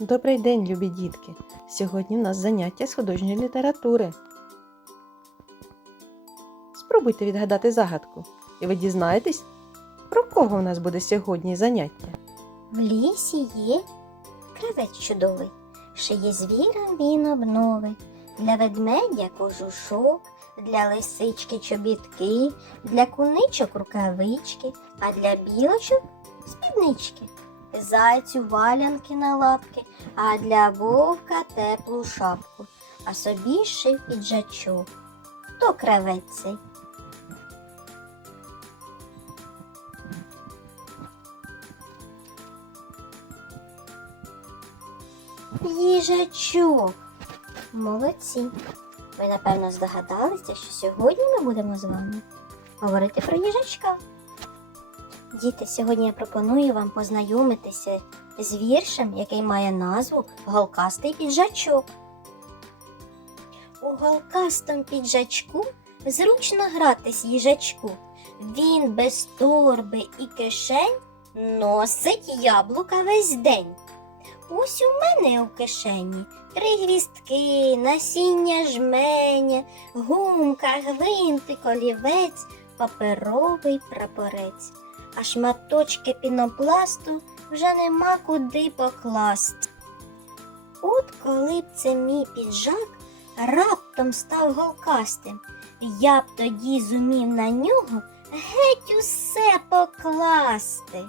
Добрий день, любі дітки! Сьогодні в нас заняття з художньої літератури. Спробуйте відгадати загадку, і ви дізнаєтесь, про кого в нас буде сьогодні заняття. В лісі є кравець чудовий, шиє звірам він обнови. Для ведмедя кожушок, для лисички чобітки, для куничок рукавички, а для білочок спіднички. Зайцю валянки на лапки, а для вовка теплу шапку, а собі шив піджачок. Хто кравець? Їжачок. Молодці. Ви, напевно, здогадалися, що сьогодні ми будемо з вами говорити про їжачка. Діти, сьогодні я пропоную вам познайомитися з віршем, який має назву Голкастий піджачок. У голкастому піджачку зручно гратись їжачку. Він без торби і кишень носить яблука весь день. Ось у мене у кишені три гвістки, насіння жменя, гумка, гвинтик, олівець, паперовий прапорець, а шматочки пінопласту вже нема куди покласти. От коли б це мій піджак раптом став голкастим, я б тоді зумів на нього геть усе покласти.